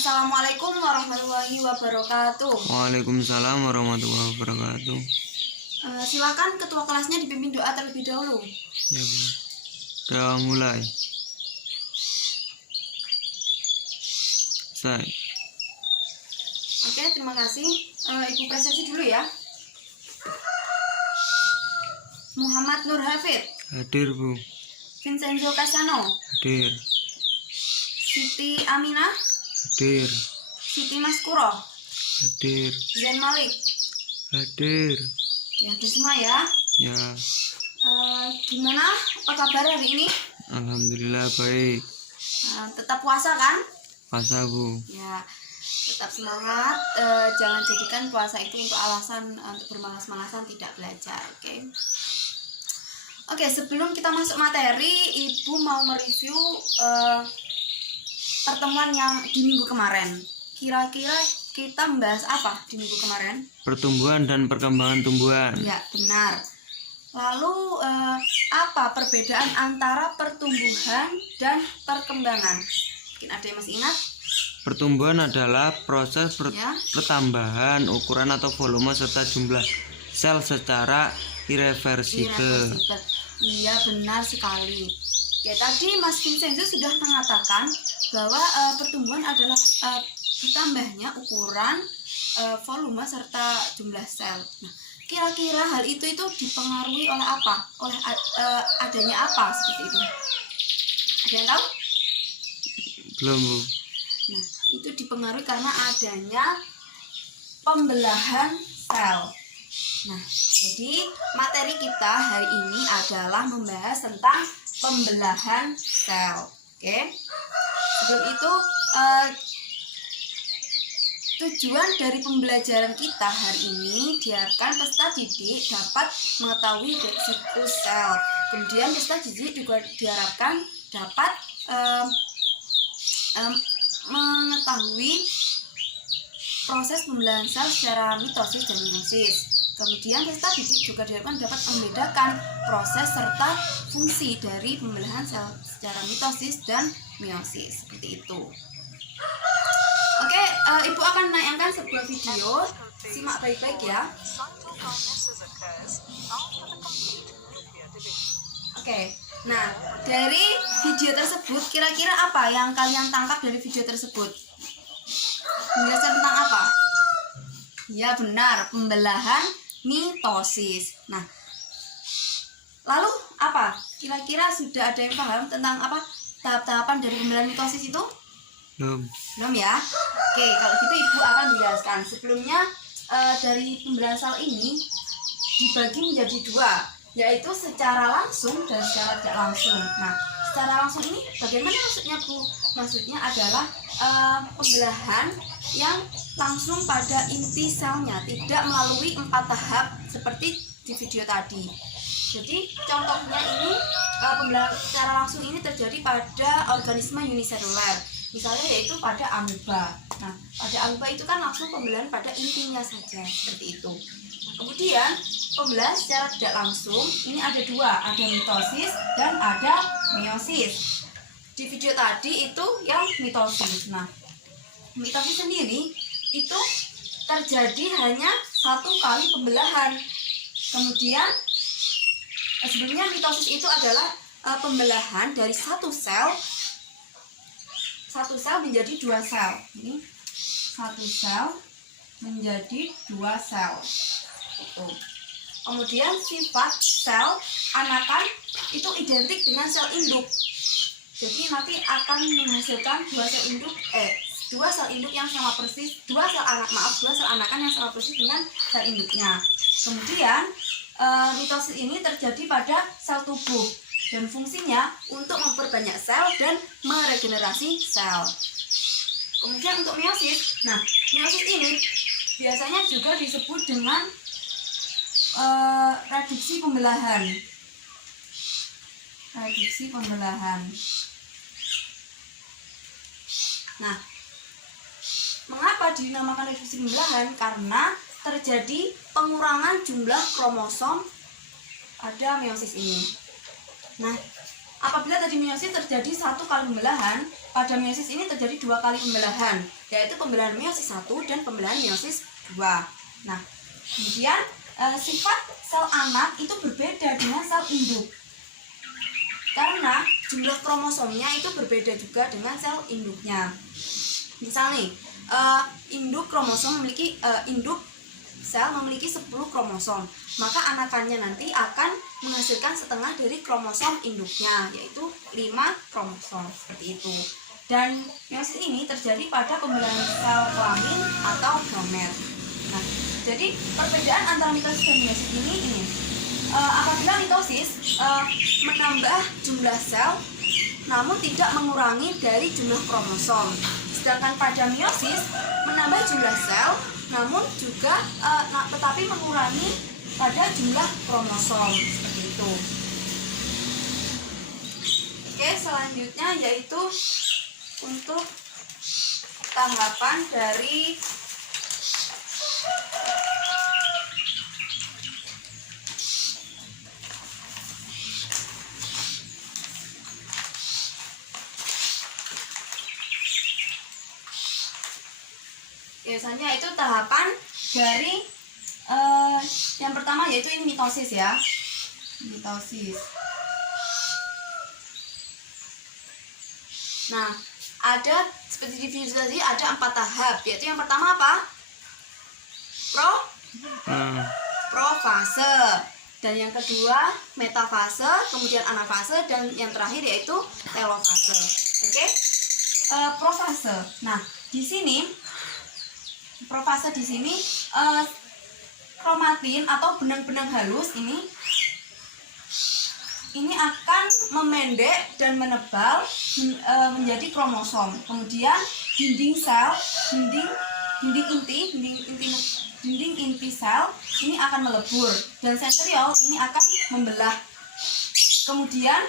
Assalamualaikum warahmatullahi wabarakatuh. Waalaikumsalam warahmatullahi wabarakatuh. Silakan ketua kelasnya dipimpin doa terlebih dahulu. Ya, Bu. Udah mulai. Saya. Oke, terima kasih. Ibu presentasi dulu ya. Muhammad Nur Hafid, Hadir, Bu. Vincenzo Casano, Hadir. Siti Aminah, Hadir. Siti Maskuro, Hadir. Zain Malik. Hadir. Ya, hadir semua ya. Ya, Gimana? Apa kabar hari ini? alhamdulillah baik. Tetap puasa kan? Puasa, Bu. Ya, tetap semangat. Jangan jadikan puasa itu untuk alasan untuk bermalas-malasan tidak belajar. Oke, sebelum kita masuk materi, Ibu mau mereview pertemuan yang di minggu kemarin. Kira-kira kita membahas apa di minggu kemarin? Pertumbuhan dan perkembangan tumbuhan. Ya, benar. Lalu apa perbedaan antara pertumbuhan dan perkembangan? Mungkin ada yang masih ingat? Pertumbuhan adalah proses Ya. pertambahan ukuran atau volume serta jumlah sel secara irreversibel. Iya, benar sekali. Ya, tadi Mas Vincenzo sudah mengatakan bahwa pertumbuhan adalah bertambahnya ukuran, volume serta jumlah sel. Nah, kira-kira hal itu dipengaruhi oleh apa? Oleh adanya apa seperti itu? Ada yang tahu? Belum, Bu. Nah, itu dipengaruhi karena adanya pembelahan sel. Nah, jadi materi kita hari ini adalah membahas tentang pembelahan sel. Oke. Sebelum itu, tujuan dari pembelajaran kita hari ini diharapkan peserta didik dapat mengetahui siklus sel. Kemudian peserta didik juga diharapkan dapat mengetahui proses pembelahan sel secara mitosis dan meiosis. Kemudian peserta didik juga diharapkan dapat membedakan proses serta fungsi dari pembelahan sel secara mitosis dan meiosis. Seperti itu. Oke, Ibu akan menayangkan sebuah video. Simak baik-baik ya. Oke, nah dari video tersebut kira-kira apa yang kalian tangkap dari video tersebut? Penjelasan tentang apa? Ya benar, pembelahan mitosis. Nah, lalu apa? Kira-kira sudah ada yang paham tentang apa tahap-tahapan dari pembelahan mitosis itu? Belum ya? Oke, kalau gitu Ibu akan menjelaskan. Sebelumnya dari pembelahan sel ini dibagi menjadi dua, yaitu secara langsung dan secara tidak langsung. Nah, secara langsung ini bagaimana maksudnya, Bu? Maksudnya adalah pembelahan yang langsung pada inti selnya, tidak melalui 4 tahap seperti di video tadi. Jadi contohnya ini pembelahan secara langsung ini terjadi pada organisme uniseluler, misalnya yaitu pada amoeba. Nah, pada amoeba itu kan langsung pembelahan pada intinya saja, seperti itu. Nah, kemudian pembelahan secara tidak langsung ini ada dua, ada mitosis dan ada meiosis. Di video tadi itu yang mitosis. Nah, mitosis sendiri itu terjadi hanya 1 kali pembelahan. Kemudian sebelumnya mitosis itu adalah pembelahan dari satu sel menjadi 2 sel. Ini 1 sel menjadi 2 sel. Itu. Kemudian sifat sel anakan itu identik dengan sel induk. Jadi nanti akan menghasilkan 2 sel induk yang sama persis, 2 sel anakan yang sama persis dengan sel induknya. Kemudian mitosis ini terjadi pada sel tubuh dan fungsinya untuk memperbanyak sel dan meregenerasi sel. Kemudian untuk meiosis, nah meiosis ini biasanya juga disebut dengan reduksi pembelahan. Nah, mengapa dinamakan reduksi pembelahan? Karena terjadi pengurangan jumlah kromosom pada meiosis ini. Nah, apabila tadi meiosis terjadi 1 kali pembelahan, pada meiosis ini terjadi 2 kali pembelahan. yaitu pembelahan meiosis 1 dan pembelahan meiosis 2. Nah, kemudian sifat sel anak itu berbeda dengan sel induk. Karena jumlah kromosomnya itu berbeda juga dengan sel induknya. Misal nih, induk sel memiliki 10 kromosom, maka anakannya nanti akan menghasilkan setengah dari kromosom induknya, yaitu 5 kromosom, seperti itu. Dan meiosis ini terjadi pada pembelahan sel kelamin atau gamet. Nah, jadi perbedaan antara mitosis dan meiosis ini apabila mitosis menambah jumlah sel namun tidak mengurangi dari jumlah kromosom, sedangkan pada meiosis menambah jumlah sel namun juga tetapi mengurangi pada jumlah kromosom, seperti itu. Oke, selanjutnya yaitu untuk tahapan dari biasanya itu tahapan dari yang pertama yaitu ini mitosis ya. Mitosis. Nah, ada seperti di video tadi ada 4 tahap, yaitu yang pertama apa? Profase, dan yang kedua metafase, kemudian anafase, dan yang terakhir yaitu telofase. Oke? Profase. Nah, di sini profase di sini kromatin atau benang-benang halus ini akan memendek dan menebal menjadi kromosom. Kemudian dinding inti sel ini akan melebur dan sentriol ini akan membelah. Kemudian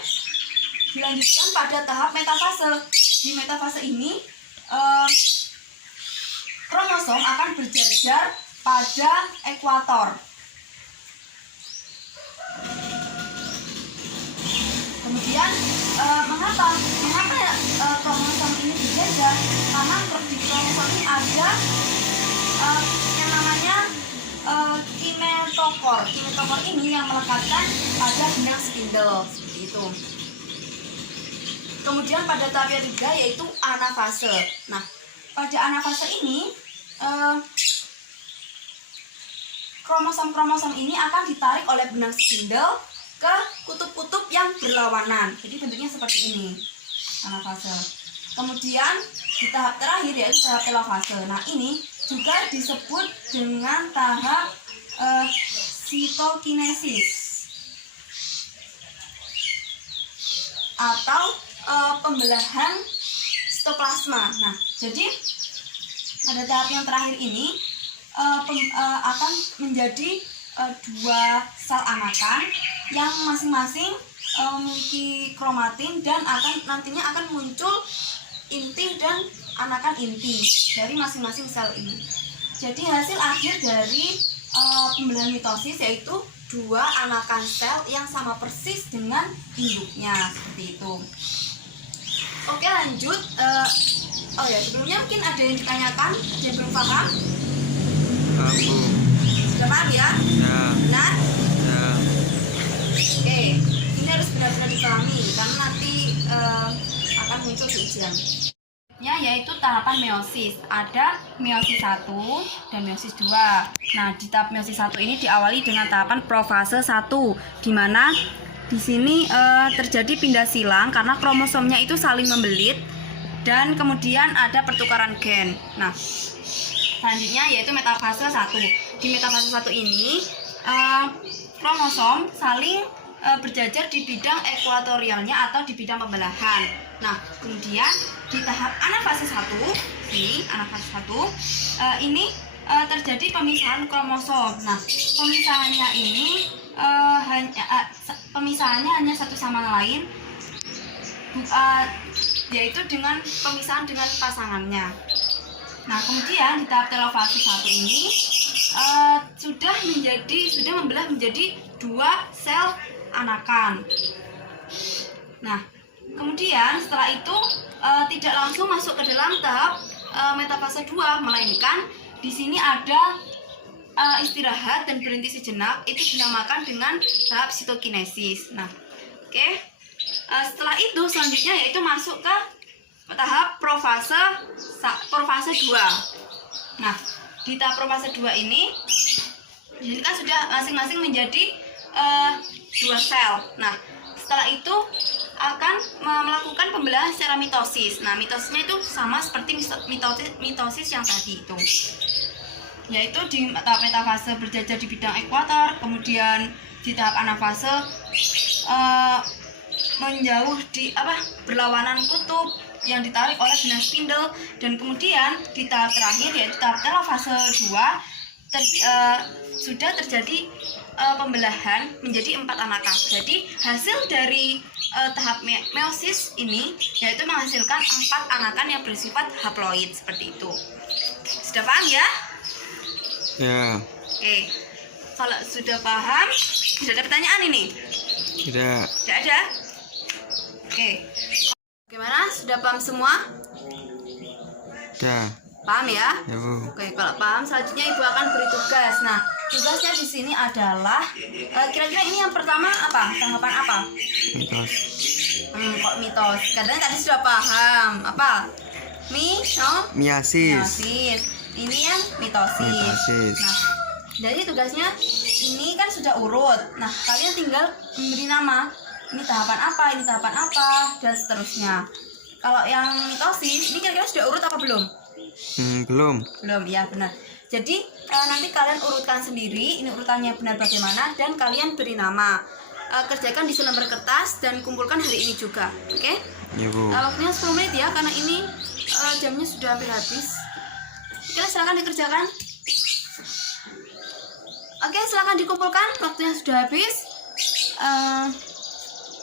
dilanjutkan pada tahap metafase. Di metafase ini kromosom akan berjajar pada ekuator. Kemudian mengapa kromosom ini berjajar? Karena di kromosom ini ada yang namanya kimetokor. Kimetokor ini yang melekatkan pada benang spindle, seperti itu. Kemudian pada tahap yang ketiga yaitu anafase. Nah, pada anafase ini kromosom-kromosom ini akan ditarik oleh benang spindle ke kutub-kutub yang berlawanan. Jadi bentuknya seperti ini, anafase. Kemudian di tahap terakhir yaitu tahap telofase. Nah, ini juga disebut dengan tahap sitokinesis atau pembelahan sitoplasma. Nah, jadi pada tahap yang terakhir ini akan menjadi 2 sel anakan yang masing-masing memiliki kromatin dan nantinya akan muncul inti dan anakan inti dari masing-masing sel ini. Jadi hasil akhir dari pembelahan mitosis yaitu 2 anakan sel yang sama persis dengan induknya, seperti itu. Oke, lanjut. Oh ya, sebelumnya mungkin ada yang ditanyakan yang belum paham. Sudah paham ya? Ya. Benar? Ya. Oke, ini harus benar-benar dipahami karena nanti akan muncul di ujian. Yaitu tahapan meiosis. Ada meiosis 1 dan meiosis 2. Nah, di tahap meiosis 1 ini diawali dengan tahapan profase 1, di mana di sini terjadi pindah silang karena kromosomnya itu saling membelit dan kemudian ada pertukaran gen. Nah, selanjutnya yaitu metafase 1. Di metafase 1 ini kromosom saling berjajar di bidang ekuatorialnya atau di bidang pembelahan. Nah, kemudian di tahap anafase 1, ini terjadi pemisahan kromosom. Nah, pemisahannya ini pemisahannya hanya satu sama lain, yaitu dengan pemisahan dengan pasangannya. Nah, kemudian di tahap telofase 1 ini sudah membelah menjadi 2 sel anakan. Nah, kemudian setelah itu tidak langsung masuk ke dalam tahap metafase 2, melainkan di sini ada istirahat dan berhenti sejenak, itu dinamakan dengan tahap sitokinesis. Nah, oke. Setelah itu selanjutnya yaitu masuk ke tahap profase 2. Nah, di tahap profase 2 ini kan sudah masing-masing menjadi 2 sel. Nah, setelah itu akan melakukan pembelahan secara mitosis. Nah, mitosisnya itu sama seperti mitosis yang tadi itu, yaitu di tahap metafase berjajar di bidang ekuator, kemudian di tahap anafase menjauh di berlawanan kutub yang ditarik oleh benang spindle, dan kemudian di tahap terakhir yaitu tahap telofase 2 sudah terjadi pembelahan menjadi 4 anakan. Jadi hasil dari tahap meiosis ini yaitu menghasilkan 4 anakan yang bersifat haploid seperti itu. Sudah paham ya? Ya. Oke. Kalau sudah paham, tidak ada pertanyaan ini? Tidak. Tidak ada? Oke. Gimana? Sudah paham semua? Sudah. Paham ya? Ya, Bu. Oke, kalau paham selanjutnya Ibu akan beri tugas. Nah, tugasnya di sini adalah kira-kira ini yang pertama apa? Tanggapan apa? Mitos. Kok mitos? Katanya tadi sudah paham. Apa? Miasis. Mitosis. Ini yang mitosis. Mitosis. Nah, jadi tugasnya ini kan sudah urut. Nah, kalian tinggal memberi nama. Ini tahapan apa? Ini tahapan apa? Dan seterusnya. Kalau yang mitosis, ini kira-kira sudah urut apa belum? Belum. Belum, ya benar. Jadi nanti kalian urutkan sendiri, ini urutannya benar bagaimana, dan kalian beri nama. Kerjakan di selembar kertas dan kumpulkan hari ini juga, oke? Ya, Bu. Waktunya 10 menit ya, karena ini jamnya sudah hampir habis. Oke, silakan dikerjakan. Oke, silakan dikumpulkan, waktunya sudah habis.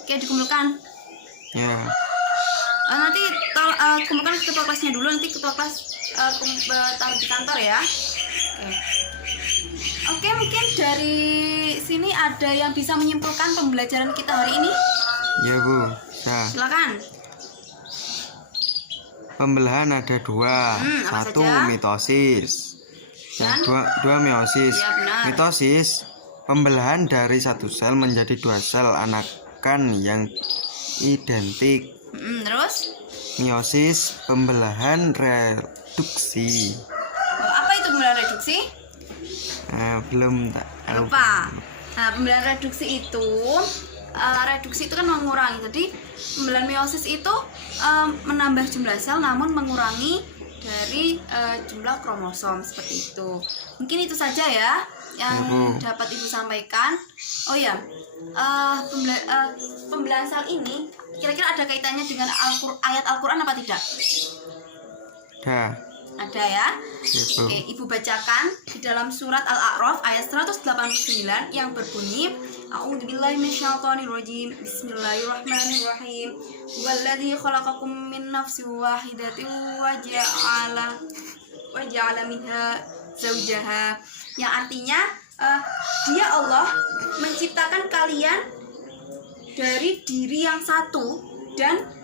Oke, dikumpulkan. Ya. Nanti kumpulkan ketua kelasnya dulu, nanti ketua kelas taruh di kantor ya. Oke, mungkin dari sini ada yang bisa menyimpulkan pembelajaran kita hari ini? Ya, Bu. Nah, Silakan. pembelahan ada 2. Apa 1 saja? mitosis. Dan? 2 meiosis. Ya, benar. Mitosis, pembelahan dari satu sel menjadi 2 sel anakan yang identik. Terus? Meiosis, pembelahan reduksi. Apa itu pembelahan reduksi? Belum tak tahu. Lupa. Nah, pembelahan reduksi itu kan mengurangi. Jadi pembelahan meiosis itu menambah jumlah sel namun mengurangi dari jumlah kromosom seperti itu. Mungkin itu saja ya yang dapat Ibu sampaikan. Oh ya, pembelahan sel ini kira-kira ada kaitannya dengan ayat Al-Quran apa tidak? Ada ya. Oke, Ibu bacakan di dalam surat Al-A'raf ayat 189 yang berbunyi A'udzubillahi minasyaitonirrajim. Bismillahirrahmanirrahim. Walladzi khalaqakum min nafsin wahidatin wa ja'ala minha zaujaha. Yang artinya Dia Allah menciptakan kalian dari diri yang satu dan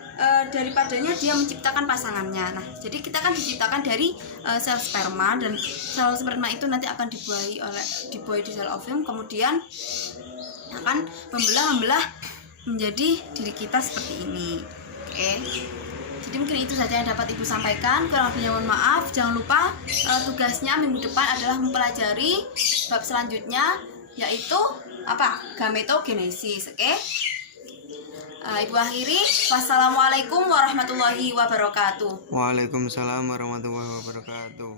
daripadanya Dia menciptakan pasangannya. Nah, jadi kita kan diciptakan dari sel sperma, dan sel sperma itu nanti akan dibuai di sel ovum, kemudian akan membelah menjadi diri kita seperti ini. Oke. Jadi mungkin itu saja yang dapat Ibu sampaikan. Kurang lebihnya mohon maaf. Jangan lupa tugasnya minggu depan adalah mempelajari bab selanjutnya, yaitu apa? Gametogenesis. Oke. Ibu akhiri. Wassalamualaikum warahmatullahi wabarakatuh. Waalaikumsalam warahmatullahi wabarakatuh.